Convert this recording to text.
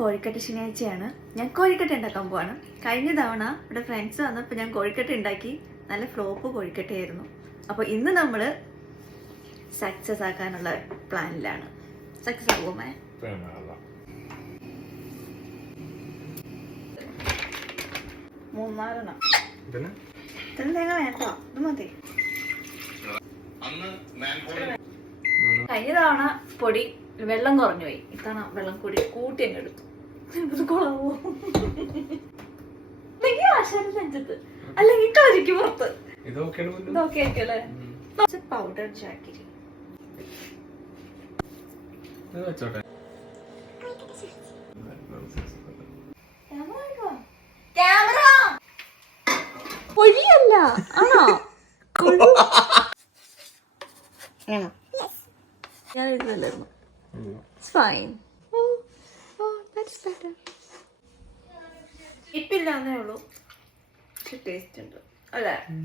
കോഴിക്കട്ട് ശനിയാഴ്ചയാണ്. ഞാൻ കോഴിക്കട്ട് ഉണ്ടാക്കാൻ പോവാണ്. കഴിഞ്ഞ തവണ ഇവിടെ ഫ്രണ്ട്സ് വന്നപ്പോൾ ഞാൻ കോഴിക്കട്ട് ഉണ്ടാക്കി. നല്ല ഫ്ലോപ്പ് കോഴിക്കട്ടയായിരുന്നു. അപ്പോൾ ഇന്ന് നമ്മൾ സക്സസ് ആക്കാനുള്ള പ്ലാനിലാണ്. സക്സസ് ആകുമേ? മൂന്നാലെണ്ണം ഇത്ര തേങ്ങ വേണ്ട, ഇത് മതി. കഴിഞ്ഞ തവണ പൊടി വെള്ളം കുറഞ്ഞു പോയി. ഇത്തവണ വെള്ളം കൂട്ടി അങ്ങ് എടുത്തു. കൊളാവോ ആശാനത്ത് അല്ലെങ്കിൽ കളിക്ക് പുറത്ത് ഇതൊക്കെ ആയിരിക്കല്ലേ. പൗഡർ ജാക്കിരി ക്യാമറ പൊഴിയല്ല ആണോ? ഞാൻ എഴുതല്ലായിരുന്നു. ഇപ്പില്ലാന്നേ ഉള്ളൂ, പക്ഷെ ടേസ്റ്റ് ഉണ്ട് അല്ലേ?